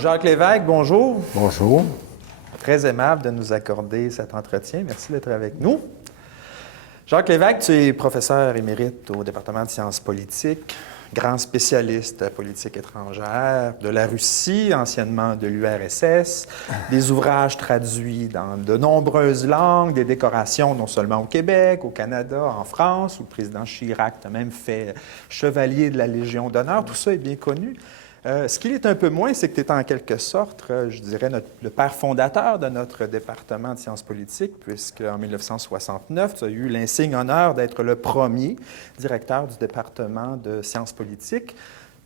Jacques Lévesque, bonjour. Bonjour. Très aimable de nous accorder cet entretien. Merci d'être avec nous. Jacques Lévesque, tu es professeur émérite au département de sciences politiques, grand spécialiste de la politique étrangère, de la Russie, anciennement de l'URSS, des ouvrages traduits dans de nombreuses langues, des décorations non seulement au Québec, au Canada, en France, où le président Chirac t'a même fait chevalier de la Légion d'honneur. Tout ça est bien connu. Ce qu'il est un peu moins, c'est que tu es en quelque sorte, je dirais, le père fondateur de notre département de sciences politiques, puisqu'en 1969, tu as eu l'insigne honneur d'être le premier directeur du département de sciences politiques.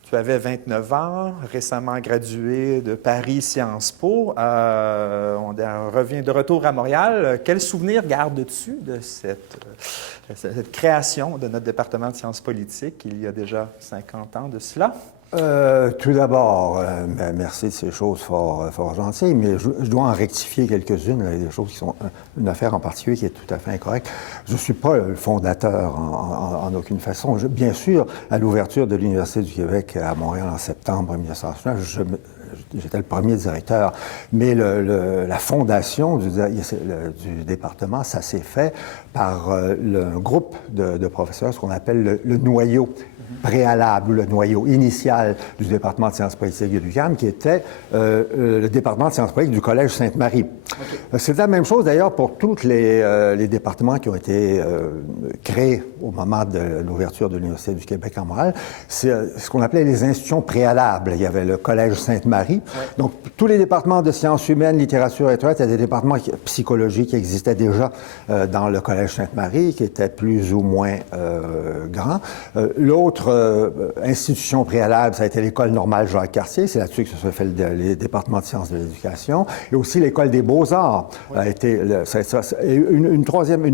Tu avais 29 ans, récemment gradué de Paris Sciences Po. On revient de retour à Montréal. Quel souvenir gardes-tu de cette création de notre département de sciences politiques il y a déjà 50 ans de cela? Tout d'abord, merci de ces choses fort gentilles, mais je dois en rectifier quelques-unes. Il y a des choses qui sont une affaire en particulier qui est tout à fait incorrecte. Je ne suis pas le fondateur en aucune façon. Bien sûr, à l'ouverture de l'Université du Québec à Montréal en septembre 1969, j'étais le premier directeur, mais la fondation du département, ça s'est fait par un groupe de professeurs, ce qu'on appelle le noyau préalable ou le noyau initial du département de sciences politiques de l'UQAM, qui était le département de sciences politiques du Collège Sainte-Marie. Okay. C'est la même chose d'ailleurs pour tous les départements qui ont été créés au moment de l'ouverture de l'Université du Québec en Montréal. C'est ce qu'on appelait les institutions préalables. Il y avait le Collège Sainte-Marie. Ouais. Donc, tous les départements de sciences humaines, littérature et tout, étaient des départements psychologiques qui existaient déjà dans le Collège Sainte-Marie, qui étaient plus ou moins grands. L'autre institution préalable, ça a été l'École normale Jacques-Cartier. C'est là-dessus que se fait les départements de sciences de l'éducation. Et aussi l'École des beaux-arts a été une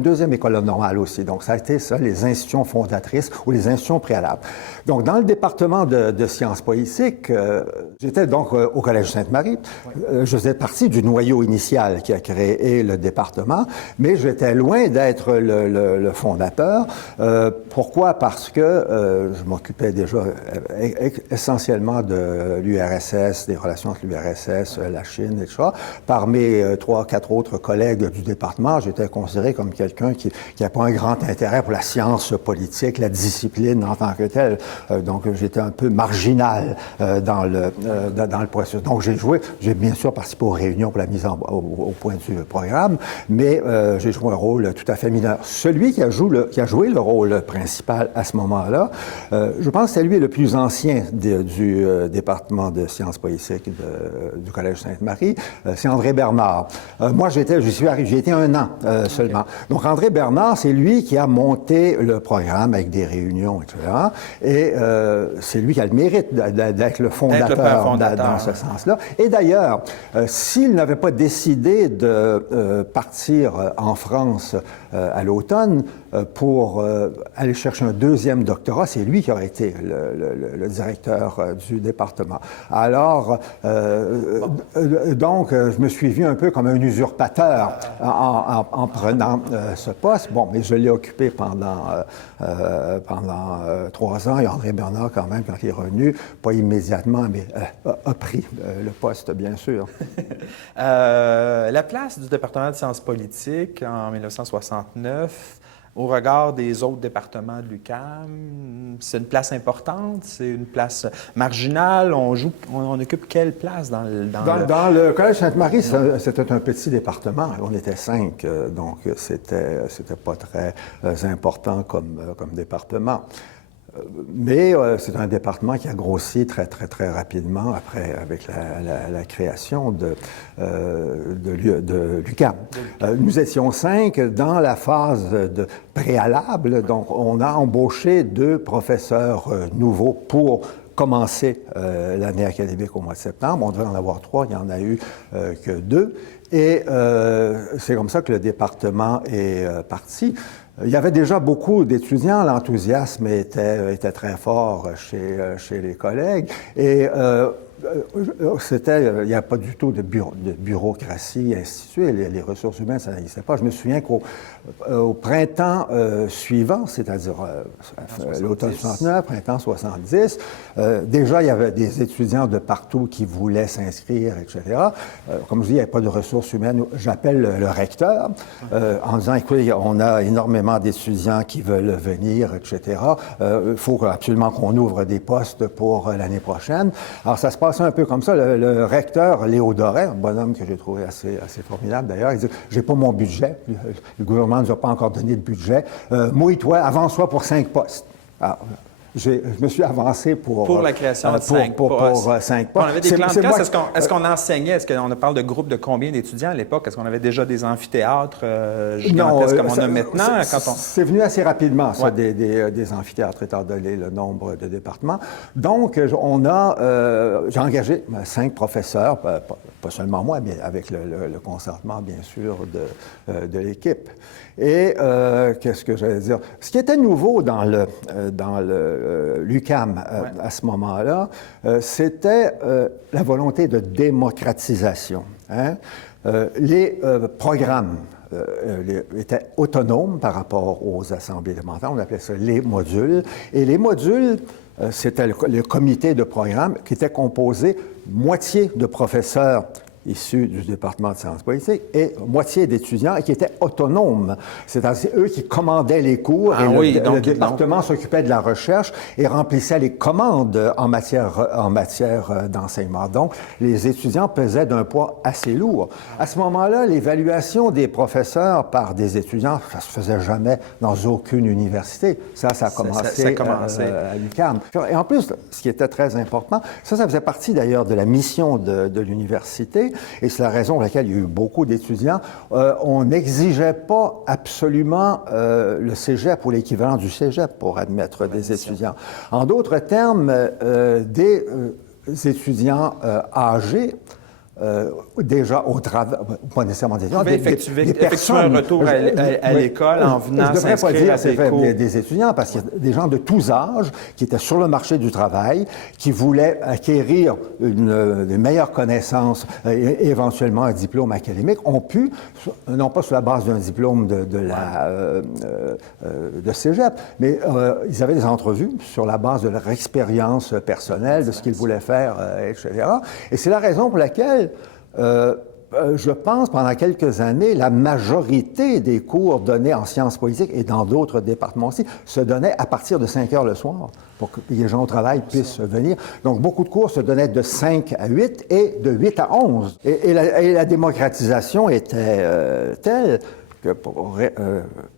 deuxième école normale aussi. Donc, ça a été ça, les institutions fondatrices ou les institutions préalables. Donc, dans le département de sciences politiques, j'étais donc au Collège Sainte-Marie. Je faisais partie du noyau initial qui a créé le département, mais j'étais loin d'être le fondateur. Pourquoi? Parce que je m'occupais déjà essentiellement de l'URSS, des relations entre l'URSS, la Chine, etc. Par mes 3-4 autres collègues du département, j'étais considéré comme quelqu'un qui n'a pas un grand intérêt pour la science politique, la discipline en tant que telle. Donc, j'étais un peu marginal dans le processus. Donc, j'ai bien sûr participé aux réunions pour la mise au point du programme, mais j'ai joué un rôle tout à fait mineur. Celui qui a joué le rôle principal à ce moment-là, je pense que c'est lui le plus ancien du département de sciences politiques du Collège Sainte-Marie, c'est André Bernard. Moi, j'y étais un an seulement. Donc, André Bernard, c'est lui qui a monté le programme avec des réunions, etc. Et c'est lui qui a le mérite d'être le fondateur dans ce sens-là. Et d'ailleurs, s'il n'avait pas décidé de partir en France à l'automne pour aller chercher un deuxième doctorat, c'est lui qui aurait été le directeur du département. Alors, donc, je me suis vu un peu comme un usurpateur en prenant ce poste. Bon, mais je l'ai occupé pendant 3 ans, et André Bernard, quand même, quand il est revenu, pas immédiatement, mais a pris le poste, bien sûr. La place du département de sciences politiques en 1969, au regard des autres départements de l'UQAM, c'est une place importante, c'est une place marginale. On occupe quelle place dans le Collège Sainte-Marie, c'était un petit département. On était 5, donc c'était pas très important comme département. Mais c'est un département qui a grossi très rapidement après, avec la création de l'UQAM. Nous étions 5 dans la phase de préalable, donc on a embauché 2 professeurs nouveaux pour commencer l'année académique au mois de septembre. On devait en avoir 3, il n'y en a eu que 2. Et c'est comme ça que le département est parti. Il y avait déjà beaucoup d'étudiants, l'enthousiasme était très fort chez les collègues, et il n'y a pas du tout de bureaucratie, ainsi de suite. Les ressources humaines, ça n'existait pas. Je me souviens qu'au printemps suivant, c'est-à-dire l'automne 69, printemps 70, déjà, il y avait des étudiants de partout qui voulaient s'inscrire, etc. Comme je dis, il n'y avait pas de ressources humaines. J'appelle le recteur en disant, écoutez, on a énormément d'étudiants qui veulent venir, etc. Il faut absolument qu'on ouvre des postes pour l'année prochaine. Alors, ça se passe un peu comme ça. Le recteur, Léo Doré, un bonhomme que j'ai trouvé assez formidable d'ailleurs, il dit « J'ai pas mon budget. Le gouvernement ne nous a pas encore donné de budget. Mouille-toi, avance-toi pour 5 postes. » Alors, je me suis avancé pour la création de 5 pour 5 postes. On avait des plans de classe. Est-ce qu'on enseignait? Est-ce qu'on parle de groupe de combien d'étudiants à l'époque? Est-ce qu'on avait déjà des amphithéâtres gigantesques comme on a maintenant? C'est venu assez rapidement, ça, des amphithéâtres, étant donné le nombre de départements. Donc, j'ai engagé 5 professeurs, pas seulement moi, mais avec le consentement, bien sûr, de l'équipe. Et qu'est-ce que j'allais dire? Ce qui était nouveau dans l'UQAM à ce moment-là, c'était la volonté de démocratisation. Hein? Les programmes étaient autonomes par rapport aux assemblées élémentaires. On appelait ça les modules. Et les modules, c'était le comité de programme qui était composé moitié de professeurs issus du département de sciences politiques et moitié d'étudiants qui étaient autonomes. C'est-à-dire eux qui commandaient les cours et le département s'occupait de la recherche et remplissait les commandes en matière d'enseignement. Donc, les étudiants pesaient d'un poids assez lourd. À ce moment-là, l'évaluation des professeurs par des étudiants, ça se faisait jamais dans aucune université. Ça a commencé à l'UQAM. Et en plus, ce qui était très important, ça faisait partie d'ailleurs de la mission de l'université. Et c'est la raison pour laquelle il y a eu beaucoup d'étudiants. On n'exigeait pas absolument le cégep ou l'équivalent du cégep pour admettre des étudiants. En d'autres termes, des étudiants âgés, déjà au travail, pas nécessairement des étudiants, des personnes, un retour à l'école en venant s'inscrire à des cours. Des étudiants, parce qu'il y a des gens de tous âges qui étaient sur le marché du travail, qui voulaient acquérir de meilleures connaissances et éventuellement un diplôme académique, ont pu, non pas sur la base d'un diplôme de cégep, mais ils avaient des entrevues sur la base de leur expérience personnelle, de ce qu'ils voulaient faire, etc. Et c'est la raison pour laquelle je pense, pendant quelques années, la majorité des cours donnés en sciences politiques et dans d'autres départements aussi se donnaient à partir de 5 heures le soir pour que les gens au travail puissent venir. Donc, beaucoup de cours se donnaient de 5 à 8 et de 8 à 11. Et la démocratisation était telle que, pour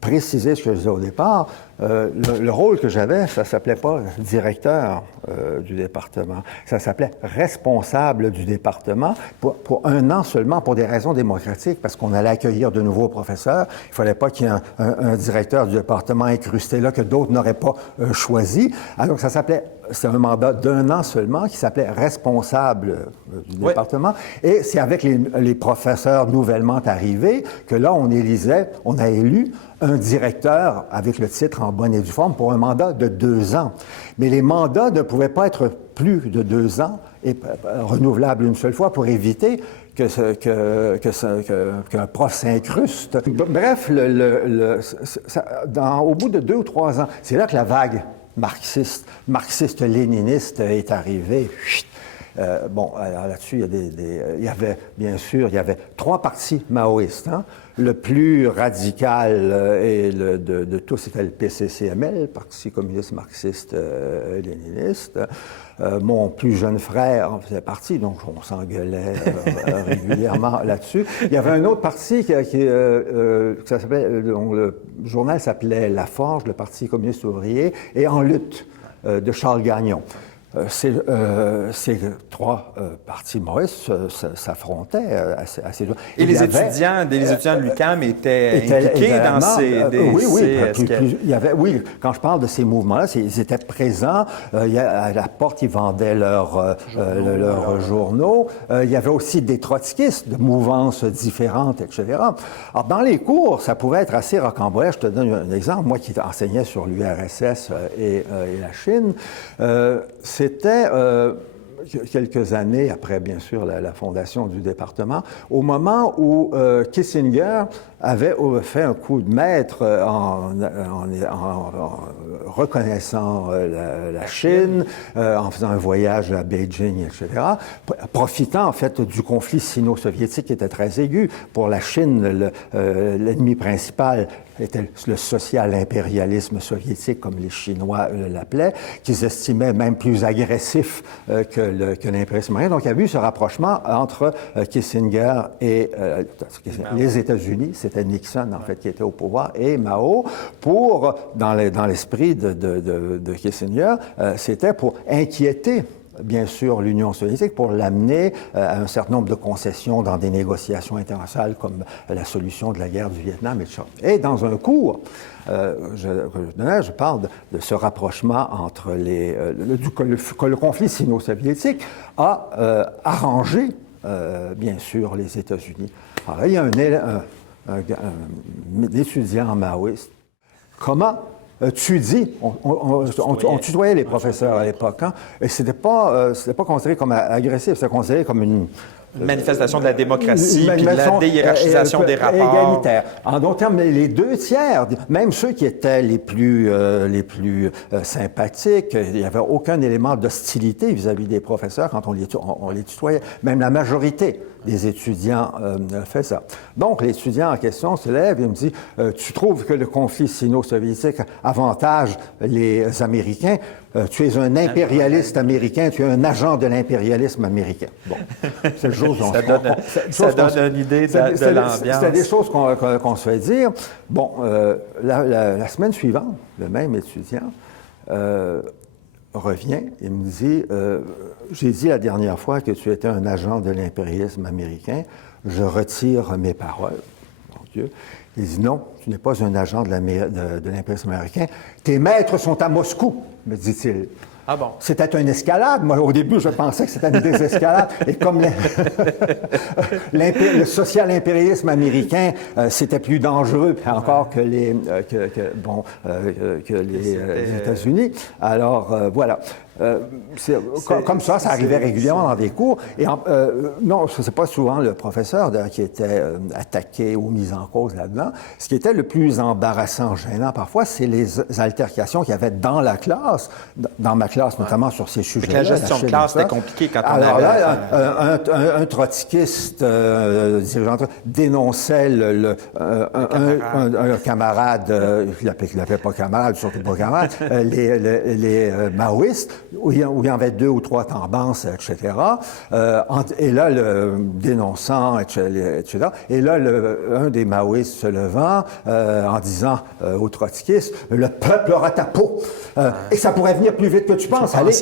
préciser ce que je disais au départ, le rôle que j'avais, ça ne s'appelait pas directeur du département, ça s'appelait responsable du département pour 1 an seulement, pour des raisons démocratiques, parce qu'on allait accueillir de nouveaux professeurs. Il ne fallait pas qu'il y ait un directeur du département incrusté là que d'autres n'auraient pas choisi. Alors, ça s'appelait, c'est un mandat d'1 an seulement qui s'appelait responsable du département. Et c'est avec les professeurs nouvellement arrivés que là, on a élu un directeur avec le titre en bonne et due forme pour un mandat de 2 ans. Mais les mandats ne pouvaient pas être plus de 2 ans et renouvelables une seule fois pour éviter qu'un prof s'incruste. Bref, au bout de 2 ou 3 ans, c'est là que la vague marxiste-léniniste est arrivée. Alors là-dessus, il y avait, bien sûr, 3 partis maoïstes. Hein? Le plus radical de tous, c'était le PCCML, Parti communiste marxiste léniniste. Mon plus jeune frère en faisait partie, donc on s'engueulait régulièrement là-dessus. Il y avait un autre parti ça s'appelait, dont le journal s'appelait La Forge, le Parti communiste ouvrier, et En lutte de Charles Gagnon. ces trois partis maoïstes s'affrontaient assez dur. Et les étudiants de l'UQAM étaient impliqués dans ces... Oui, quand je parle de ces mouvements-là, ils étaient présents. À la porte, ils vendaient leurs journaux. Il y avait aussi des trotskistes de mouvances différentes, etc. Alors, dans les cours, ça pouvait être assez rocambolesque. Je te donne un exemple. Moi qui enseignais sur l'URSS et la Chine, c'était quelques années après, bien sûr, la fondation du département, au moment où Kissinger avait fait un coup de maître en reconnaissant la Chine, en faisant un voyage à Beijing, etc., profitant en fait du conflit sino-soviétique qui était très aigu. Pour la Chine, l'ennemi principal était le social-impérialisme soviétique, comme les Chinois l'appelaient, qu'ils estimaient même plus agressif que l'impérialisme américain. Donc, il y a eu ce rapprochement entre Kissinger et les États-Unis. C'était Nixon, en fait, qui était au pouvoir, et Mao, dans l'esprit de Kissinger, c'était pour inquiéter bien sûr l'Union soviétique pour l'amener à un certain nombre de concessions dans des négociations internationales comme la solution de la guerre du Vietnam et tout ça. Et dans un cours, je parle de ce rapprochement entre le conflit sino-soviétique a arrangé, bien sûr, les États-Unis. Alors là, il y a un étudiant maoïste. Comment tu dis, on tutoyait les professeurs à l'époque, hein, et c'était pas considéré comme agressif, c'était considéré comme une manifestation de la démocratie, puis de la déhiérarchisation des rapports. Égalitaire. En d'autres termes, les deux tiers, même ceux qui étaient les plus sympathiques, il n'y avait aucun élément d'hostilité vis-à-vis des professeurs quand on les tutoyait. Même la majorité des étudiants fait ça. Donc, l'étudiant en question se lève et me dit tu trouves que le conflit sino-soviétique avantage les Américains? Tu es un impérialiste américain, tu es un agent de l'impérialisme américain. Bon, c'est le jour ça donne une idée de l'ambiance. C'était des choses qu'on se fait dire. Bon, la semaine suivante, le même étudiant revient et me dit j'ai dit la dernière fois que tu étais un agent de l'impérialisme américain, je retire mes paroles. Mon Dieu. Il dit non, tu n'es pas un agent de l'impérialisme américain, tes maîtres sont à Moscou, me dit-il. Ah bon? C'était une escalade. Moi, au début, je pensais que c'était une désescalade. Et comme le social-impérialisme américain, c'était plus dangereux encore que les États-Unis. Alors, voilà. Comme ça arrivait régulièrement dans des cours. Et non, ce n'est pas souvent le professeur qui était attaqué ou mis en cause là-dedans. Ce qui était le plus embarrassant, gênant parfois, c'est les altercations qu'il y avait dans la classe, dans ma classe notamment sur ces sujets-là. La gestion de classe, c'était compliqué quand on avait... Alors là, un trotskiste dirigeant dénonçait un camarade, il l'appelait pas camarade, surtout pas camarade, les maoïstes, où il y en avait 2 ou 3 tendances, etc. Et là, le dénonçant, etc. Et là, un des maoïstes se levant en disant aux trotskistes, le peuple aura ta peau. Et ça pourrait venir plus vite que tu penses. Allez.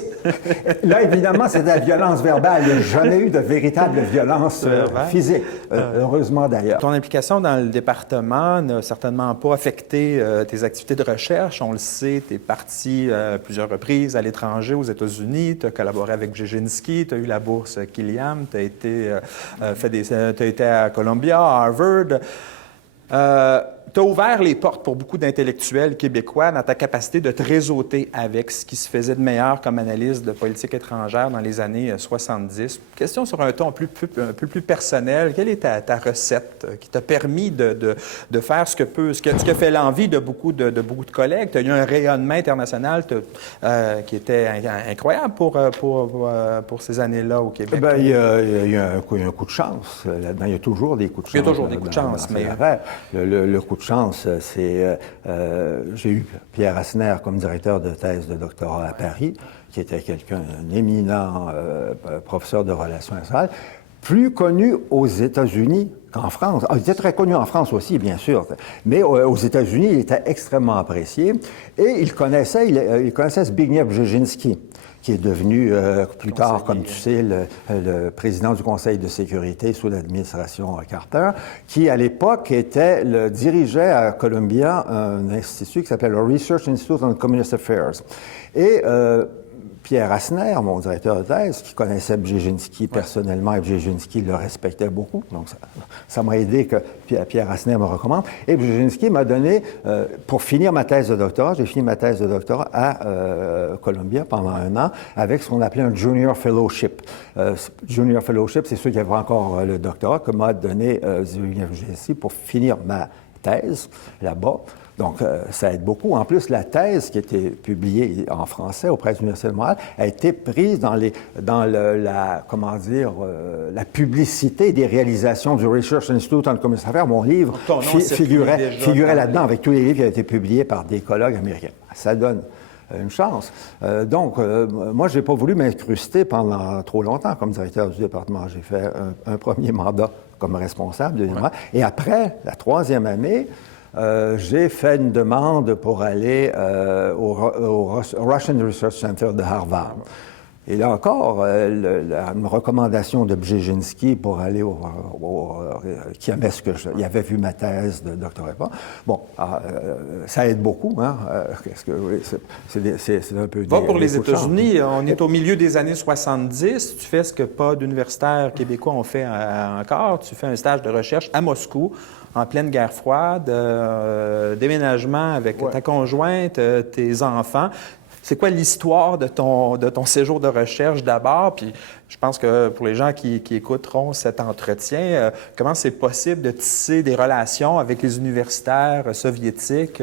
Là, évidemment, c'est de la violence verbale. Il n'y a jamais eu de véritable violence physique. Heureusement, d'ailleurs. Ton implication dans le département n'a certainement pas affecté tes activités de recherche. On le sait, tu es parti plusieurs reprises à l'étranger, aux États-Unis. Tu as collaboré avec Brzezinski. Tu as eu la bourse Killiam. Tu as été à Columbia, à Harvard. Tu as ouvert les portes pour beaucoup d'intellectuels québécois dans ta capacité de te réseauter avec ce qui se faisait de meilleur comme analyse de politique étrangère dans les années 70. Question sur un ton un peu plus personnel. Quelle est ta recette qui t'a permis de faire ce que fait l'envie de beaucoup de collègues? Tu as eu un rayonnement international qui était incroyable pour ces années-là au Québec. Bien, il y a eu un coup de chance là-dedans. Il y a toujours des coups de chance. Il y a toujours des coups de chance, mais... Le coup de chance, c'est... j'ai eu Pierre Asner comme directeur de thèse de doctorat à Paris, qui était un éminent professeur de relations internationales, plus connu aux États-Unis qu'en France. Il était très connu en France aussi, bien sûr, mais aux États-Unis, il était extrêmement apprécié. Et il connaissait Zbigniew Brzezinski, qui est devenu plus tard, comme tu sais, le président du Conseil de sécurité sous l'administration Carter, qui à l'époque dirigeait à Columbia un institut qui s'appelle le Research Institute on Communist Affairs. Et Pierre Hassner, mon directeur de thèse, qui connaissait Brzezinski personnellement, et Brzezinski le respectait beaucoup, donc ça m'a aidé que Pierre Hassner me recommande. Et Brzezinski m'a donné, pour finir ma thèse de doctorat, j'ai fini ma thèse de doctorat à Columbia pendant 1 an, avec ce qu'on appelait un Junior Fellowship. Junior Fellowship, c'est ceux qui avaient encore le doctorat, que m'a donné Brzezinski pour finir ma thèse là-bas. Donc, ça aide beaucoup. En plus, la thèse qui a été publiée en français auprès de l'Université de Montréal a été prise dans la publicité des réalisations du Research Institute on Communist Affairs. Mon livre figurait là-dedans avec tous les livres qui ont été publiés par des collègues américains. Ça donne une chance. Donc, moi, je n'ai pas voulu m'incruster pendant trop longtemps comme directeur du département. J'ai fait un premier mandat comme responsable, deuxièmement. Et après, la 3e année, j'ai fait une demande pour aller au Russian Research Center de Harvard. Et là encore, une recommandation de Brzezinski pour aller qui aimait il avait vu ma thèse de doctorat. Bon, ça aide beaucoup, hein? C'est un peu... Va pour les États-Unis, on est au milieu des années 70, tu fais ce que pas d'universitaires québécois ont fait encore, tu fais un stage de recherche à Moscou, en pleine guerre froide, déménagement avec ta conjointe, tes enfants. C'est quoi l'histoire de ton séjour de recherche d'abord? Puis je pense que pour les gens qui écouteront cet entretien, comment c'est possible de tisser des relations avec les universitaires soviétiques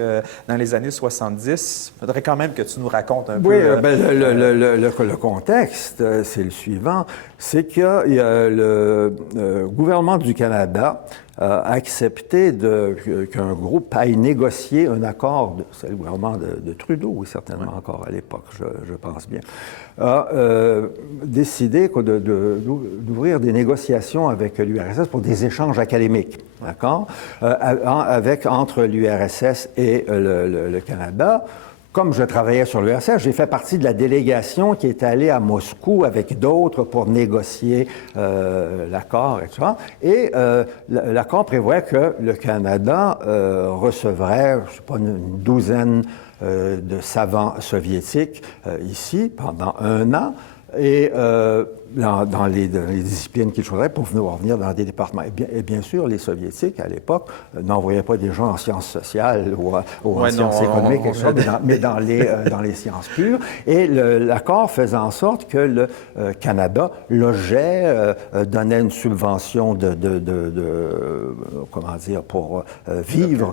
dans les années 70? Il faudrait quand même que tu nous racontes un peu. Oui, le contexte, c'est le suivant. C'est que le gouvernement du Canada a accepté qu'un groupe aille négocier un accord, c'est le gouvernement de Trudeau, oui, certainement encore à l'époque, je pense bien, a décidé d'ouvrir des négociations avec l'URSS pour des échanges académiques, d'accord, entre l'URSS et le Canada. Comme je travaillais sur l'URSS, j'ai fait partie de la délégation qui est allée à Moscou avec d'autres pour négocier l'accord, etc. Et l'accord prévoit que le Canada recevrait, je ne sais pas, une douzaine de savants soviétiques ici pendant 1 an. Et dans les disciplines qu'ils choisiraient pour venir dans des départements. Et bien sûr, les Soviétiques, à l'époque, n'envoyaient pas des gens en sciences sociales ou en sciences économiques, mais dans les sciences pures. Et l'accord faisait en sorte que le Canada logeait, donnait une subvention comment dire, pour vivre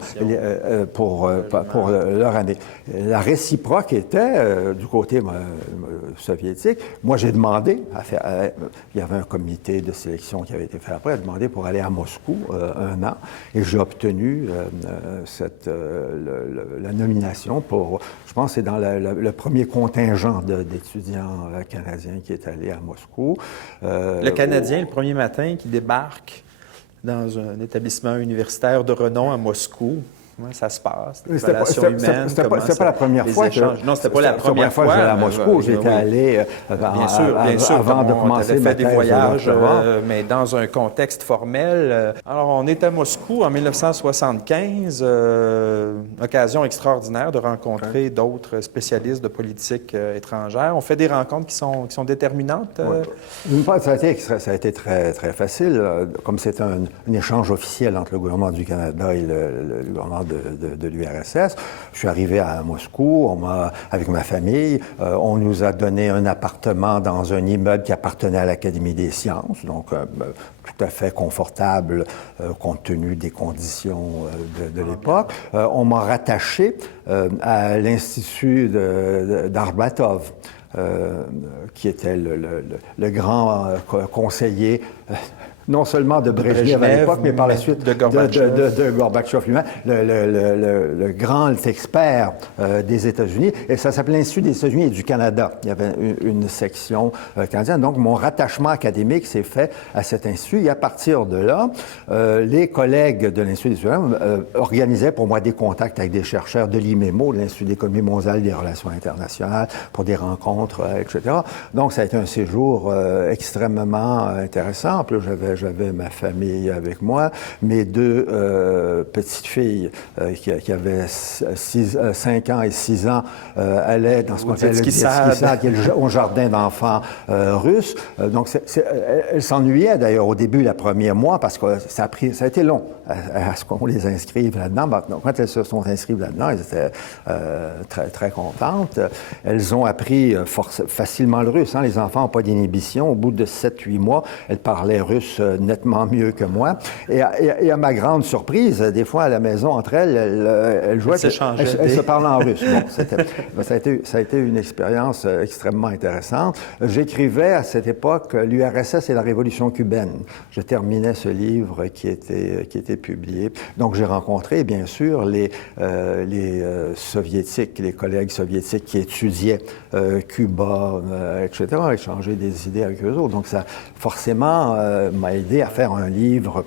pour leur année. La réciproque était, du côté soviétique, moi j'ai demandé il y avait un comité de sélection qui avait été fait après, a demandé pour aller à Moscou 1 an, et j'ai obtenu la nomination pour, je pense que c'est dans le premier contingent d'étudiants canadiens qui est allé à Moscou. Le Canadien, le premier matin, qui débarque dans un établissement universitaire de renom à Moscou. Comment ça se passe? C'était pas la première fois que... Non, c'était pas la première fois que j'allais à Moscou. J'étais allé bien sûr, avant de commencer ma thèse. Fait des voyages, mais dans un contexte formel. Alors, on est à Moscou en 1975. Occasion extraordinaire de rencontrer d'autres spécialistes de politique étrangère. On fait des rencontres qui sont déterminantes. D'une part, ça a été très, très facile. Comme c'est un échange officiel entre le gouvernement du Canada et le gouvernement de l'URSS. Je suis arrivé à Moscou, avec ma famille, on nous a donné un appartement dans un immeuble qui appartenait à l'Académie des sciences, donc tout à fait confortable compte tenu des conditions de l'époque. On m'a rattaché à l'Institut d'Arbatov, qui était le grand conseiller non seulement de Brejnev à l'époque, mais par la suite de Gorbatchev lui-même, le grand expert des États-Unis. Et ça s'appelait l'Institut des États-Unis et du Canada. Il y avait une section canadienne. Donc, mon rattachement académique s'est fait à cet institut. Et à partir de là, les collègues de l'Institut des États-Unis organisaient pour moi des contacts avec des chercheurs de l'IMEMO, de l'Institut d'économie mondiale et des relations internationales, pour des rencontres, etc. Donc, ça a été un séjour extrêmement intéressant. En plus, j'avais ma famille avec moi. Mes deux petites filles qui avaient 5 ans et 6 ans allaient dans ce qu'on appelle le ski-sad, qui est au jardin d'enfants russe. Donc, elles s'ennuyaient d'ailleurs au début, la première mois, parce que ça a été long à ce qu'on les inscrive là-dedans. Donc, quand elles se sont inscrites là-dedans, elles étaient très, très contentes. Elles ont appris facilement le russe. Les enfants n'ont pas d'inhibition. Au bout de 7-8 mois, elles parlaient russe nettement mieux que moi. Et à ma grande surprise, des fois à la maison, entre elles jouaient, elles se parlaient en russe. Bon, ça a été une expérience extrêmement intéressante. J'écrivais à cette époque l'URSS et la révolution cubaine. Je terminais ce livre qui était publié. Donc j'ai rencontré bien sûr les soviétiques, les collègues soviétiques qui étudiaient Cuba, etc., échanger des idées avec eux autres. Donc ça forcément m'a aidé à faire un livre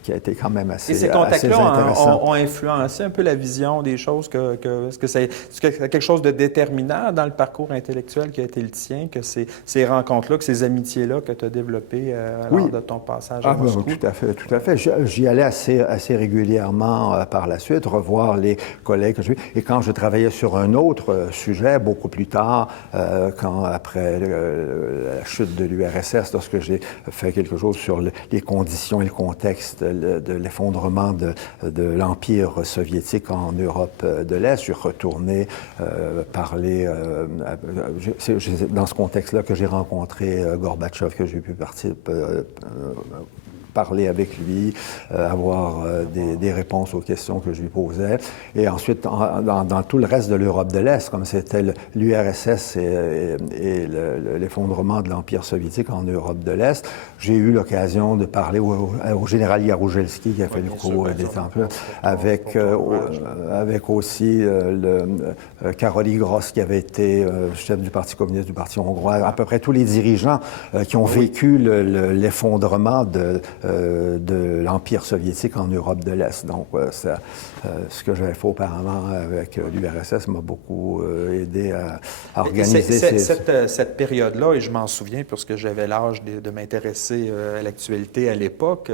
qui a été quand même assez intéressant. Et ces contacts-là ont influencé un peu la vision des choses. Est-ce que c'est quelque chose de déterminant dans le parcours intellectuel qui a été le tien, que ces rencontres-là, que ces amitiés-là que tu as développées lors de ton passage à Moscou? Tout à fait. J'y allais assez régulièrement par la suite, revoir les collègues que j'ai vus. Et quand je travaillais sur un autre sujet, beaucoup plus tard, après la chute de l'URSS, lorsque j'ai fait quelque chose sur les conditions et le contexte de l'effondrement de l'Empire soviétique en Europe de l'Est. Je suis retourné parler... c'est dans ce contexte-là que j'ai rencontré Gorbatchev, que j'ai pu parler avec lui, avoir des réponses aux questions que je lui posais. Et ensuite, dans tout le reste de l'Europe de l'Est, comme c'était l'URSS et l'effondrement de l'Empire soviétique en Europe de l'Est, j'ai eu l'occasion de parler au général Jaruzelski, qui a fait le cours des Templiers, avec aussi Károly Gross, qui avait été chef du Parti communiste, du Parti hongrois, à peu près tous les dirigeants qui ont vécu l'effondrement de l'Empire soviétique en Europe de l'Est. Donc, ce que j'avais fait auparavant avec l'URSS m'a beaucoup aidé à organiser cette période-là, et je m'en souviens puisque j'avais l'âge de m'intéresser à l'actualité à l'époque,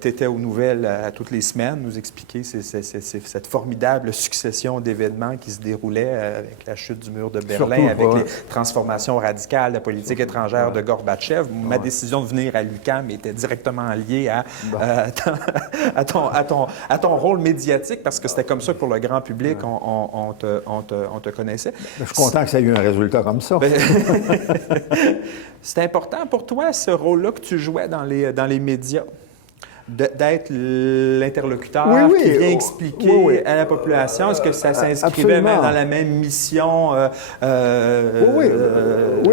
tu étais aux nouvelles à toutes les semaines, nous expliquer cette formidable succession d'événements qui se déroulaient avec la chute du mur de Berlin, avec les transformations radicales de la politique étrangère de Gorbatchev. Ma décision de venir à l'UQAM était directement liée à ton rôle médiatique, parce que c'était comme ça que pour le grand public, on te connaissait. Je suis content que ça ait eu un résultat comme ça. C'est important pour toi, ce rôle-là que tu jouais dans les médias, d'être l'interlocuteur qui vient expliquer à la population? Est-ce que ça s'inscrivait même dans la même mission?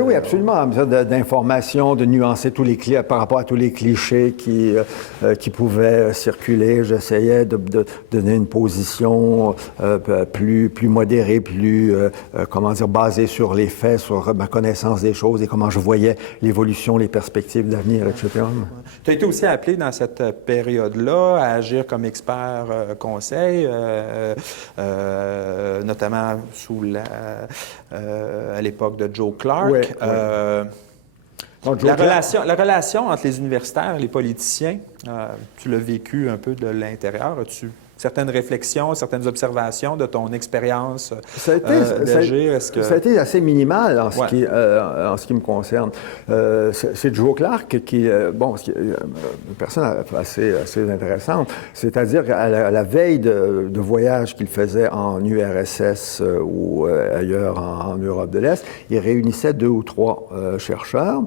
Oui, absolument. D'information, de nuancer tous les par rapport à tous les clichés qui pouvaient circuler. J'essayais de donner une position plus modérée, basée sur les faits, sur ma connaissance des choses et comment je voyais l'évolution, les perspectives d'avenir, etc. Tu as été aussi appelé dans cette période-là à agir comme expert conseil, notamment à l'époque de Joe Clark. La relation entre les universitaires et les politiciens, tu l'as vécu un peu de l'intérieur. As-tu certaines réflexions, certaines observations de ton expérience d'agir? Ça a été assez minimal en ce qui me concerne. C'est Joe Clark qui une personne assez intéressante. C'est-à-dire qu'à la veille de voyages qu'il faisait en URSS ou ailleurs en Europe de l'Est, il réunissait 2 ou 3 chercheurs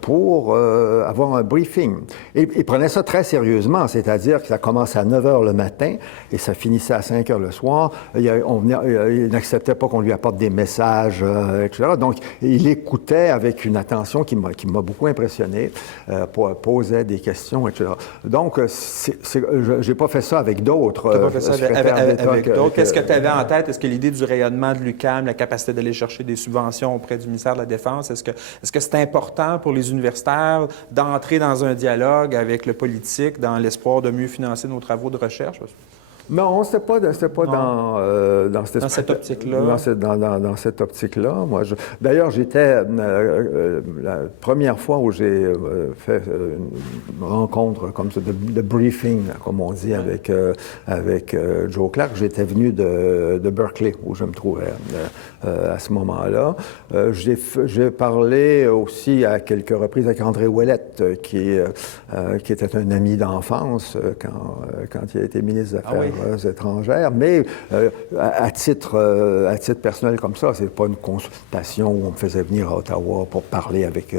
pour avoir un briefing. Et il prenait ça très sérieusement, c'est-à-dire que ça commençait à 9 heures le matin et ça finissait à 5 heures le soir. Il n'acceptait pas qu'on lui apporte des messages, etc. Donc, il écoutait avec une attention qui m'a beaucoup impressionné, posait des questions, etc. Donc, j'ai pas fait ça avec d'autres. Tu n'as pas fait ça avec d'autres. Qu'est-ce que tu avais en tête? Est-ce que l'idée du rayonnement de l'UQAM, la capacité d'aller chercher des subventions auprès du ministère de la Défense, est-ce que c'est important pour les universitaires d'entrer dans un dialogue avec le politique dans l'espoir de mieux financer nos travaux de recherche? Non, c'était pas dans cette optique-là. Dans cette optique-là. D'ailleurs, j'étais la première fois où j'ai fait une rencontre comme ça, de briefing, comme on dit, avec Joe Clark. J'étais venu de Berkeley, où je me trouvais à ce moment-là. J'ai parlé aussi à quelques reprises avec André Ouellette, qui était un ami d'enfance quand il a été ministre des Affaires étrangères, mais à titre personnel comme ça, c'est pas une consultation où on me faisait venir à Ottawa pour parler avec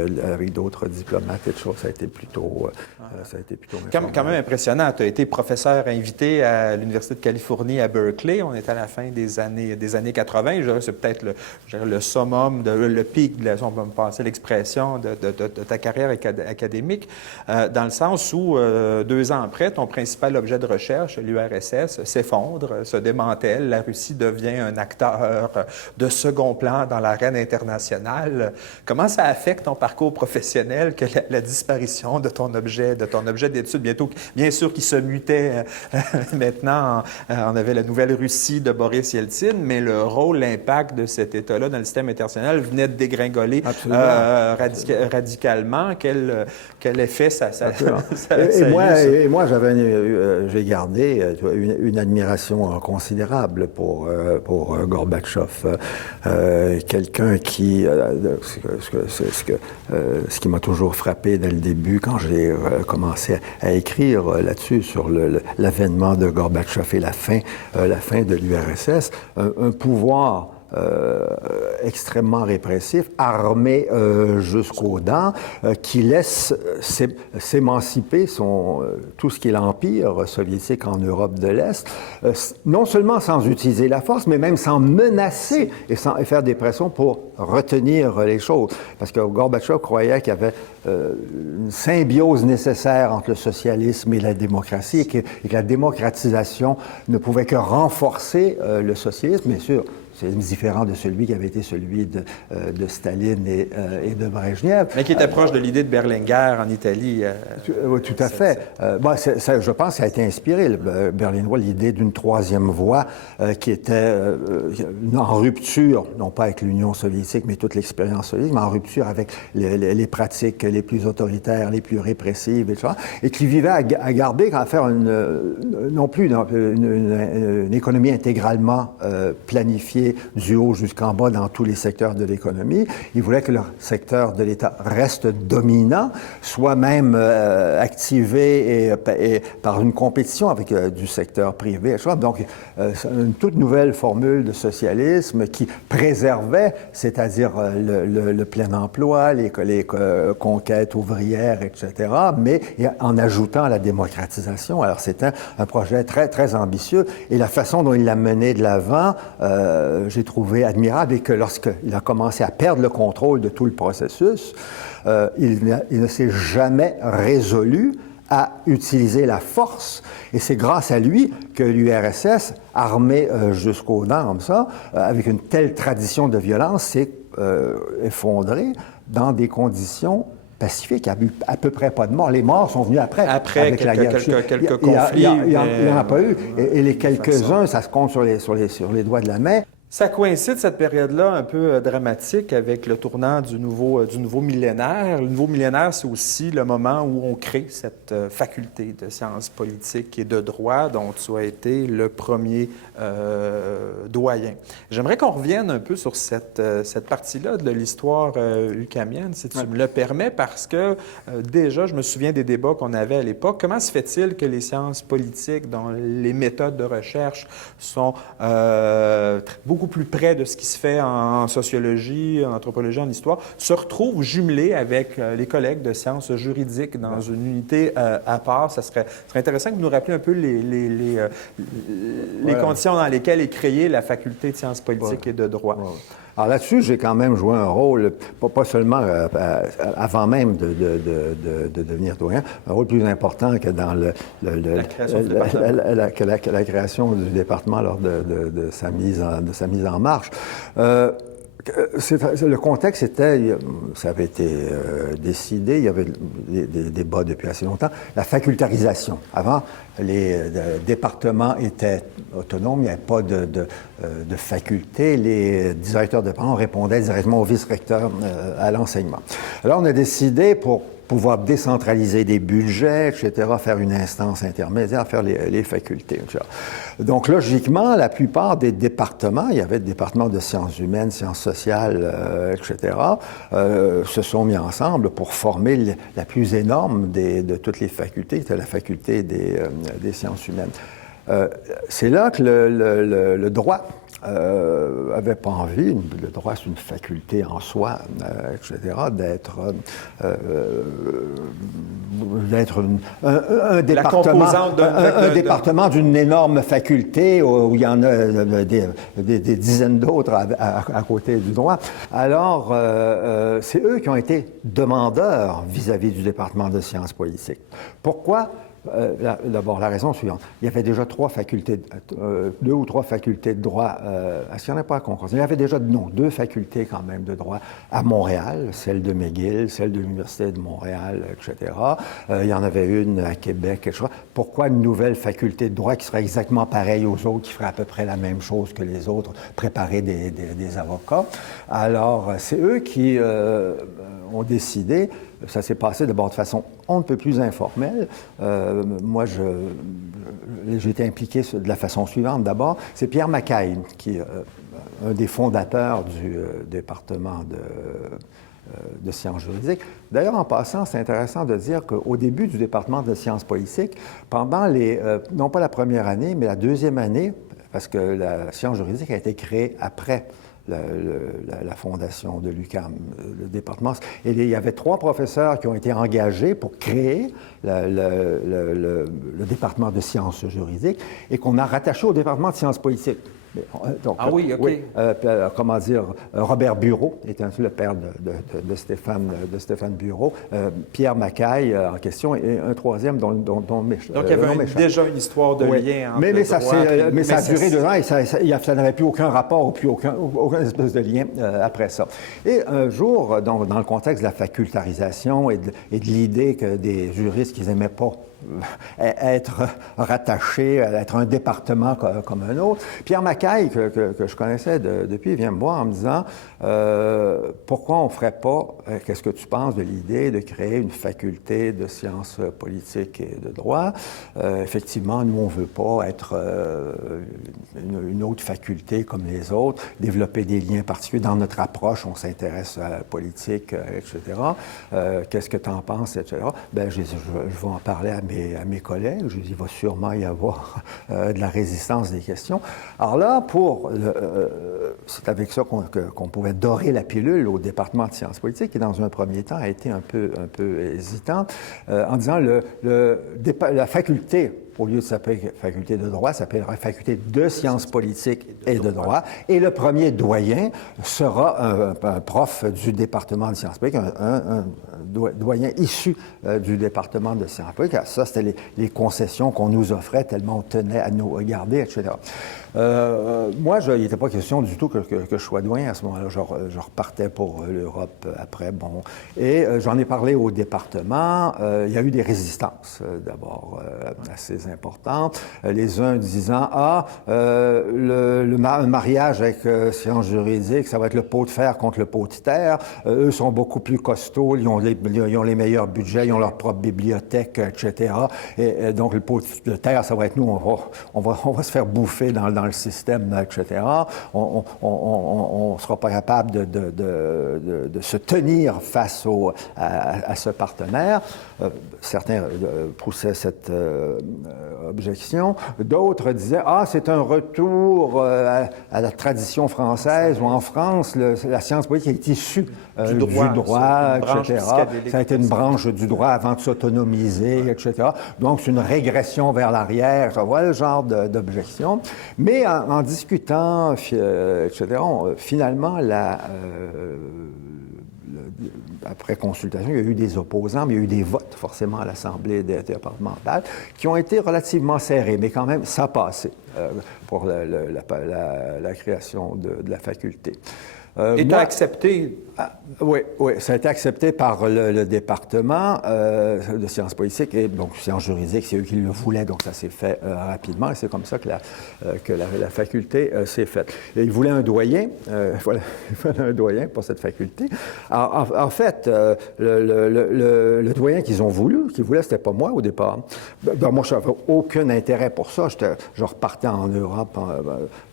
d'autres diplomates et tout ça. Ça a été plutôt quand même impressionnant. Tu as été professeur invité à l'Université de Californie à Berkeley. On est à la fin des années 80. Je dirais que c'est peut-être le summum, le pic, si on peut me passer l'expression, de ta carrière académique, dans le sens où 2 ans après, ton principal objet de recherche, l'URSS, s'effondre, se démantèle. La Russie devient un acteur de second plan dans l'arène internationale. Comment ça affecte ton parcours professionnel que la disparition de ton objet d'étude, bien sûr, qui se mutait maintenant, on avait la nouvelle Russie de Boris Yeltsin, mais le rôle, l'impact de cet État-là dans le système international venait de dégringoler radicalement. Quel effet ça et moi, j'ai gardé une admiration considérable pour Gorbatchev, quelqu'un qui, ce qui m'a toujours frappé dès le début quand j'ai commencé à écrire là-dessus sur l'avènement de Gorbatchev et la fin de l'URSS, un pouvoir extrêmement répressif, armé jusqu'aux dents, qui laisse s'émanciper tout ce qui est l'Empire soviétique en Europe de l'Est, non seulement sans utiliser la force, mais même sans menacer et faire des pressions pour retenir les choses. Parce que Gorbatchev croyait qu'il y avait une symbiose nécessaire entre le socialisme et la démocratie, et que la démocratisation ne pouvait que renforcer le socialisme, bien sûr. C'est différent de celui qui avait été celui de Staline et de Brejnev. Mais qui était proche de l'idée de Berlinguer en Italie. Oui, tout à fait. Je pense que ça a été inspiré, le berlinois, l'idée d'une troisième voie qui était en rupture, non pas avec l'Union soviétique, mais toute l'expérience soviétique, mais en rupture avec les pratiques les plus autoritaires, les plus répressives, etc., et qui vivait à garder, à faire non plus une économie intégralement planifiée du haut jusqu'en bas dans tous les secteurs de l'économie. Ils voulaient que leur secteur de l'État reste dominant, soit même activé et par une compétition avec du secteur privé. Donc, une toute nouvelle formule de socialisme qui préservait, c'est-à-dire le plein emploi, les conquêtes ouvrières, etc., mais en ajoutant la démocratisation. Alors, c'était un projet très, très ambitieux. Et la façon dont il l'a mené de l'avant, j'ai trouvé admirable, et que lorsqu'il a commencé à perdre le contrôle de tout le processus, il ne s'est jamais résolu à utiliser la force, et c'est grâce à lui que l'URSS, armée jusqu'aux dents comme ça, avec une telle tradition de violence, s'est effondrée dans des conditions pacifique, il n'y a eu à peu près pas de morts. Les morts sont venus après avec la guerre. Quelques conflits. Il n'y en a pas eu. Et les quelques-uns, ça se compte sur les doigts de la main. Ça coïncide, cette période-là, un peu dramatique avec le tournant du nouveau millénaire. Le nouveau millénaire, c'est aussi le moment où on crée cette faculté de sciences politiques et de droit dont tu as été le premier doyen. J'aimerais qu'on revienne un peu sur cette partie-là de l'histoire ucamienne, si tu me le permets, parce que déjà, je me souviens des débats qu'on avait à l'époque. Comment se fait-il que les sciences politiques, dont les méthodes de recherche sont beaucoup beaucoup plus près de ce qui se fait en sociologie, en anthropologie, en histoire, se retrouvent jumelés avec les collègues de sciences juridiques dans une unité à part. Ça serait intéressant que vous nous rappeliez un peu les conditions dans lesquelles est créée la faculté de sciences politiques et de droit. Alors là-dessus, j'ai quand même joué un rôle, pas seulement avant même de devenir doyen, un rôle plus important que dans la création du département lors de sa mise en marche. Le contexte était, ça avait été décidé, il y avait des débats depuis assez longtemps, la facultarisation. Avant, les départements étaient autonomes, il n'y avait pas de faculté. Les directeurs de département répondaient directement au vice-recteur à l'enseignement. Alors, on a décidé, pour pouvoir décentraliser des budgets, etc., faire une instance intermédiaire, faire les facultés, etc. Donc, logiquement, la plupart des départements, il y avait des départements de sciences humaines, sciences sociales, etc., se sont mis ensemble pour former la plus énorme de toutes les facultés, c'était la faculté des sciences humaines. C'est là que le droit avait pas envie, le droit c'est une faculté en soi, etc., d'être un département d'une énorme faculté où il y en a des dizaines d'autres à côté du droit. Alors, c'est eux qui ont été demandeurs vis-à-vis du département de sciences politiques. Pourquoi? D'abord, la raison suivante. Il y avait déjà deux ou trois facultés de droit. Est-ce qu'il n'y en a pas à Concordia? Il y avait déjà, deux facultés quand même de droit à Montréal, celle de McGill, celle de l'Université de Montréal, etc. Il y en avait une à Québec, etc. Pourquoi une nouvelle faculté de droit qui serait exactement pareille aux autres, qui ferait à peu près la même chose que les autres, préparer des avocats? Alors, c'est eux qui ont décidé. Ça s'est passé d'abord de façon on ne peut plus informelle. Moi, j'ai été impliqué de la façon suivante. D'abord, c'est Pierre Mackay, qui est un des fondateurs du département de sciences juridiques. D'ailleurs, en passant, c'est intéressant de dire qu'au début du département de sciences politiques, pendant non pas la première année, mais la deuxième année, parce que la science juridique a été créée après la fondation de l'UQAM, le département. Et il y avait 3 professeurs qui ont été engagés pour créer le département de sciences juridiques et qu'on a rattaché au département de sciences politiques. Donc, oui, OK. Oui, Robert Bureau était le père de Stéphane Bureau, Pierre Mackay en question, et un troisième dont Donc, il y avait déjà une histoire de lien entre mais ça a duré 2 ans et ça n'avait plus aucun rapport, plus aucun espèce de lien après ça. Et un jour, dans le contexte de la facultarisation et de l'idée que des juristes qui n'aimaient pas être rattaché, être un département comme un autre. Pierre Mackay, que je connaissais depuis, vient me voir en me disant pourquoi on ne ferait pas, qu'est-ce que tu penses de l'idée de créer une faculté de sciences politiques et de droit? Effectivement, nous, on ne veut pas être une autre faculté comme les autres, développer des liens particuliers. Dans notre approche, on s'intéresse à la politique, etc. Qu'est-ce que tu en penses, etc. Bien, je vais en parler à mes collègues. Je dis, il va sûrement y avoir de la résistance des questions. Alors là, c'est avec ça qu'on pouvait dorer la pilule au département de sciences politiques, qui, dans un premier temps, a été un peu hésitant, en disant la faculté, au lieu de s'appeler faculté de droit, s'appellera faculté de sciences politiques et de droit. Et le premier doyen sera un prof du département de sciences politiques, un doyen issu du département de sciences politiques. Ça, c'était les concessions qu'on nous offrait tellement on tenait à nous regarder, etc. Moi, il n'était pas question du tout que je sois doyen à ce moment-là. Je repartais pour l'Europe après. Bon. Et j'en ai parlé au département. Il y a eu des résistances, d'abord, assez importantes. Les uns disant, le mariage avec sciences juridiques, ça va être le pot de fer contre le pot de terre. Eux sont beaucoup plus costauds, ils ont les meilleurs budgets, ils ont leur propre bibliothèque, etc. Et donc, le pot de terre, ça va être nous, on va se faire bouffer dans le système, etc. On ne sera pas capable de se tenir face à ce partenaire. Certains poussaient objection. D'autres disaient, c'est un retour à la tradition française, où en France, la science politique est issue du droit, etc. Ça a été une branche du droit avant de s'autonomiser, etc. Donc, c'est une régression vers l'arrière. Voilà le genre d'objection. Mais en discutant, etc., finalement, après consultation, il y a eu des opposants, mais il y a eu des votes forcément à l'Assemblée départementale qui ont été relativement serrés, mais quand même, ça a passé pour la création de la faculté. Et tu as accepté? Oui, ça a été accepté par le département de sciences politiques et donc sciences juridiques, c'est eux qui le voulaient, donc ça s'est fait rapidement et c'est comme ça que la faculté s'est faite. Et ils voulaient un doyen, voilà, il fallait un doyen pour cette faculté. Alors, en fait, le doyen qu'ils voulaient, c'était pas moi au départ. Ben, moi, je n'avais aucun intérêt pour ça. Je repartais en Europe.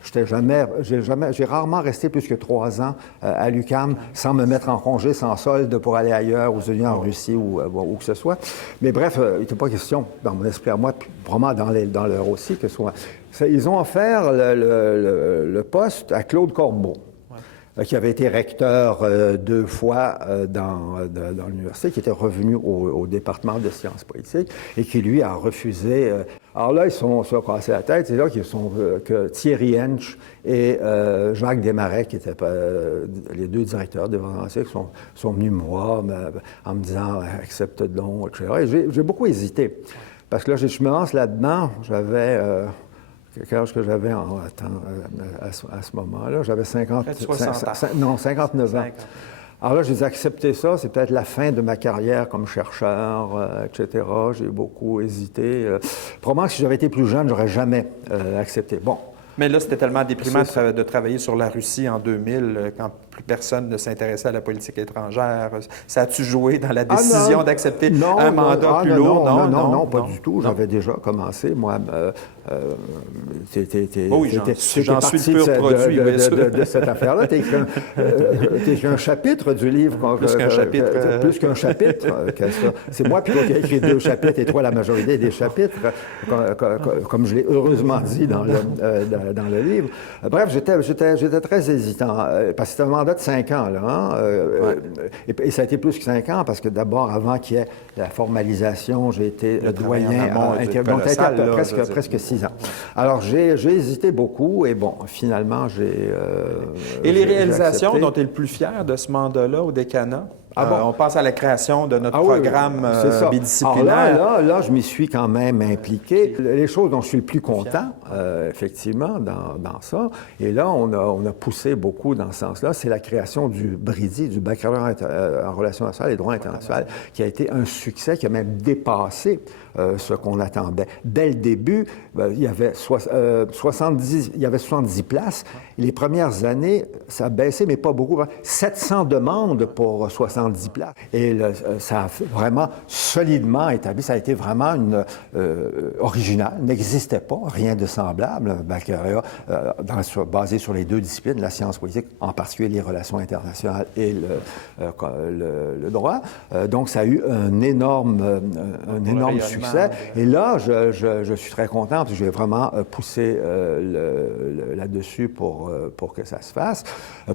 J'ai rarement resté plus que 3 ans à l'UQAM sans me mettre en congé, sans solde pour aller ailleurs, aux États-Unis, en Russie ou où que ce soit. Mais bref, il n'était pas question, dans mon esprit à moi, puis vraiment dans leur aussi, que ce soit... Ils ont offert le poste à Claude Corbeau, qui avait été recteur 2 fois dans l'université, qui était revenu au département de sciences politiques et qui, lui, a refusé. Alors là, ils se sont cassés la tête. C'est là que Thierry Hench et Jacques Desmarais, qui étaient les 2 directeurs des Laurentides, sont venus me voir en me disant « accepte donc », etc. Et j'ai beaucoup hésité. Parce que là, je me lance là-dedans, j'avais... Quel âge que j'avais à ce moment-là? J'avais 59 ans. Alors là, j'ai accepté ça. C'est peut-être la fin de ma carrière comme chercheur, etc. J'ai beaucoup hésité. Probablement que si j'avais été plus jeune, j'aurais jamais accepté. Bon. Mais là, c'était tellement déprimant de travailler sur la Russie en 2000, quand plus personne ne s'intéressait à la politique étrangère. Ça a-tu joué dans la décision d'accepter un mandat plus lourd? Non, pas du tout. J'avais déjà commencé, moi. Oui, j'en suis le pur produit de cette affaire-là. T'es qu'un chapitre du livre. Plus qu'un chapitre. Plus qu'un chapitre. C'est moi plutôt qui ai écrit 2 chapitres et toi la majorité des chapitres, comme je l'ai heureusement dit dans le livre. Bref, j'étais très hésitant, parce que c'était un mandat de 5 ans, là. Hein? Et ça a été plus que 5 ans, parce que d'abord, avant qu'il y ait la formalisation, j'ai été doyen. Donc, ça a été presque 6 ans. Alors, j'ai hésité beaucoup, et bon, finalement, Et les réalisations dont tu es le plus fier de ce mandat-là au décanat? On pense à la création de notre programme bidisciplinaire. Alors là, je m'y suis quand même impliqué. Les choses dont je suis le plus content, effectivement, dans ça, et là, on a poussé beaucoup dans ce sens-là, c'est la création du BRIDI, du baccalauréat en relations internationales et droit international, qui a été un succès, qui a même dépassé ce qu'on attendait. Dès le début, il y avait 70 places. Les premières années, ça a baissé, mais pas beaucoup. 700 demandes pour 70 places. Et ça a vraiment solidement établi. Ça a été vraiment original. N'existait pas, rien de semblable. Un baccalauréat basé sur les 2 disciplines, la science politique, en particulier les relations internationales et le droit. Donc, ça a eu un énorme succès. Et là, je suis très content parce que j'ai vraiment poussé là-dessus pour que ça se fasse.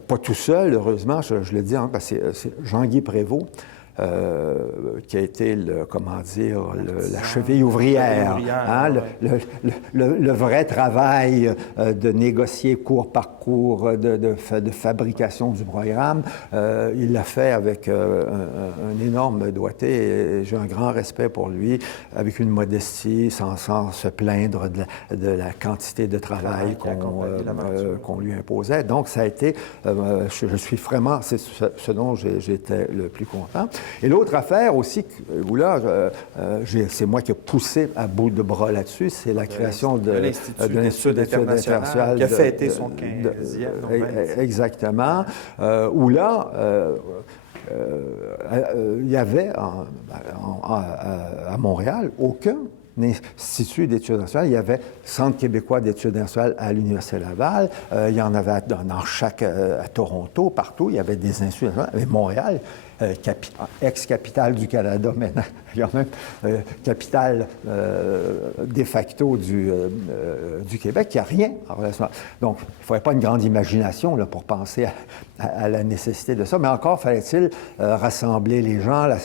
Pas tout seul, heureusement, je le dis, hein, parce que c'est Jean-Guy Prévost, qui a été, la cheville ouvrière. Hein, le vrai travail de négocier cours par cours, de fabrication du programme. Il l'a fait avec un énorme doigté et j'ai un grand respect pour lui, avec une modestie, sans se plaindre de la quantité de travail qu'on lui imposait. Donc, ça a été, je suis vraiment, c'est ce dont j'étais le plus content. Et l'autre affaire aussi, où là, c'est moi qui ai poussé à bout de bras là-dessus, c'est la création de l'Institut d'études internationales. Qui a fêté son 15e. Exactement. Où là, il y avait à Montréal aucun Institut d'études internationales. Il y avait Centre québécois d'études internationales à l'Université Laval. Il y en avait à Toronto, partout. Il y avait des instituts internationaux. Mais Montréal, ex-capitale du Canada, maintenant, quand même, capitale de facto du Québec, qui n'a rien en relation. Donc, il ne faudrait pas une grande imagination là, pour penser à la nécessité de ça, mais encore fallait-il rassembler les gens. La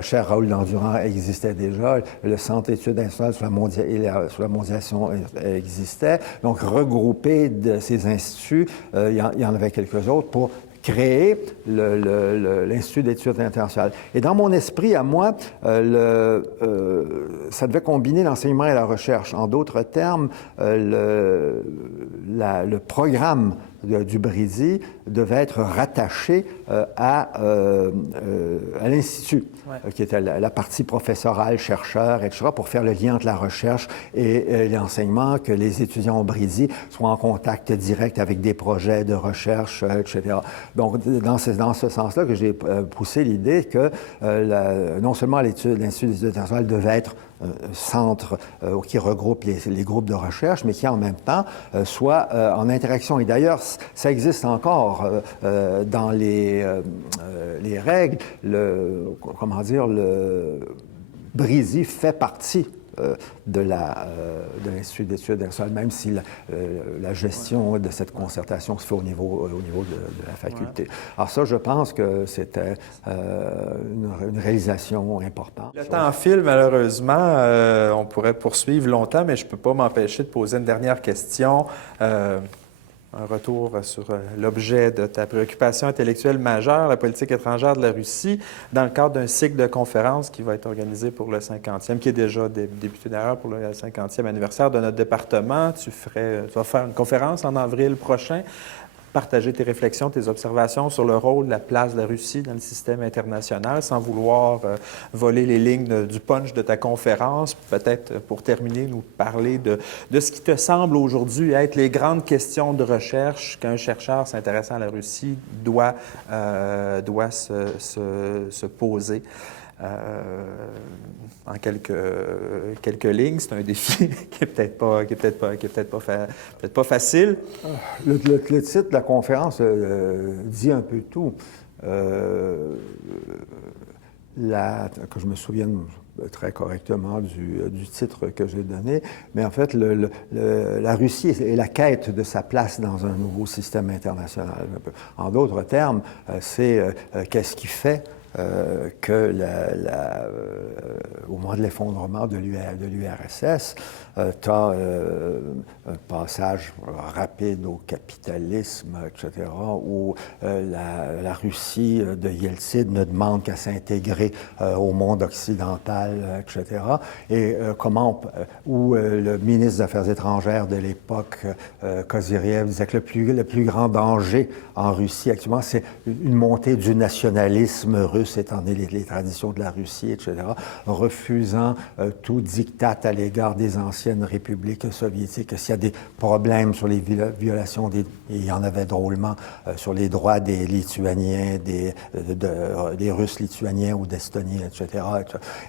chaire Raoul Dandurand existait déjà, le Centre d'études internationales sur la mondialisation existait. Donc, regrouper de ces instituts, il y en avait quelques autres pour créer l'Institut d'études internationales. Et dans mon esprit, à moi, ça devait combiner l'enseignement et la recherche. En d'autres termes, le programme du Brady devait être rattaché à l'Institut, qui était la partie professorale, chercheur, etc., pour faire le lien entre la recherche et l'enseignement, que les étudiants au Brady soient en contact direct avec des projets de recherche, etc. Donc, dans ce sens-là que j'ai poussé l'idée que non seulement l'Institut d'études internationales devait être centre qui regroupe les groupes de recherche, mais qui en même temps soit en interaction. Et d'ailleurs, ça existe encore dans les règles. Le Brady fait partie de l'Institut d'études internationales, même si la gestion de cette concertation se fait au niveau de la faculté. Alors ça, je pense que c'était une réalisation importante. Le temps file, malheureusement. On pourrait poursuivre longtemps, mais je ne peux pas m'empêcher de poser une dernière question. Un retour sur l'objet de ta préoccupation intellectuelle majeure, la politique étrangère de la Russie, dans le cadre d'un cycle de conférences qui va être organisé pour le 50e, qui est déjà débuté d'ailleurs pour le 50e anniversaire de notre département. Tu vas faire une conférence en avril prochain. Partager tes réflexions, tes observations sur le rôle, la place de la Russie dans le système international, sans vouloir voler les lignes du punch de ta conférence. Peut-être, pour terminer, nous parler de ce qui te semble aujourd'hui être les grandes questions de recherche qu'un chercheur s'intéressant à la Russie doit se poser. En quelques lignes, c'est un défi qui est peut-être pas facile. Le titre de la conférence dit un peu tout. Que je me souvienne très correctement du titre que j'ai donné, mais en fait, la Russie et la quête de sa place dans un nouveau système international. En d'autres termes, c'est qu'est-ce qui fait que au moment de l'effondrement de l'URSS, tu as un passage rapide au capitalisme, etc., où la Russie de Yeltsin ne demande qu'à s'intégrer au monde occidental, etc., et où le ministre des Affaires étrangères de l'époque, Kozyriev, disait que le plus grand danger en Russie actuellement, c'est une montée du nationalisme russe, étant donné les traditions de la Russie, etc., refusant tout diktat à l'égard des anciennes républiques soviétiques. S'il y a des problèmes sur les violations, il y en avait drôlement, sur les droits des Lituaniens, des Russes lituaniens ou d'Estoniens, etc.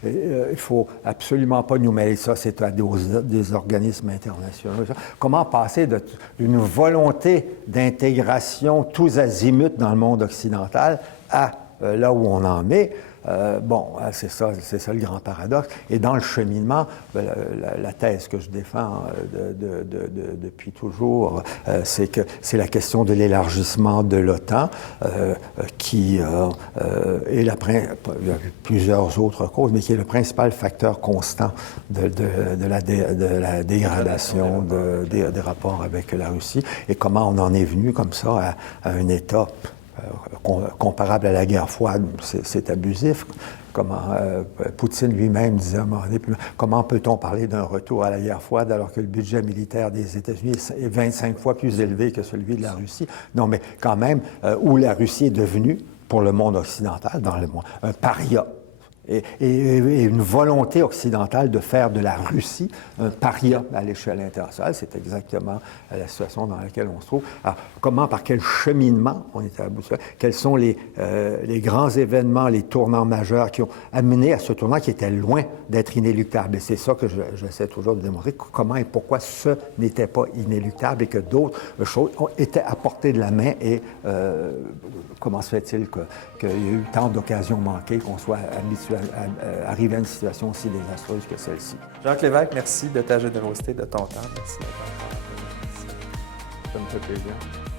Il ne faut absolument pas nous mêler ça, c'est à des organismes internationaux. Comment passer d'une volonté d'intégration tous azimuts dans le monde occidental à là où on en est, c'est ça le grand paradoxe. Et dans le cheminement, la thèse que je défends depuis toujours, c'est que c'est la question de l'élargissement de l'OTAN qui est il y a plusieurs autres causes, mais qui est le principal facteur constant de la dégradation des rapports avec la Russie, et comment on en est venu comme ça à un état comparable à la guerre froide. C'est abusif. Comment Poutine lui-même disait à un moment donné, comment peut-on parler d'un retour à la guerre froide alors que le budget militaire des États-Unis est 25 fois plus élevé que celui de la Russie? Non, mais quand même, où la Russie est devenue, pour le monde occidental, dans le monde, un paria. et une volonté occidentale de faire de la Russie un paria à l'échelle internationale. C'est exactement la situation dans laquelle on se trouve. Alors, comment, par quel cheminement on est abouti? Quels sont les grands événements, les tournants majeurs qui ont amené à ce tournant qui était loin d'être inéluctable? Et c'est ça que j'essaie toujours de démontrer, comment et pourquoi ce n'était pas inéluctable et que d'autres choses étaient à portée de la main et comment se fait-il qu'il y a eu tant d'occasions manquées qu'on soit arrivé à une situation aussi désastreuse que celle-ci. Jacques Lévesque, merci de ta générosité, de ton temps. Merci d'être encore là. Ça me fait plaisir.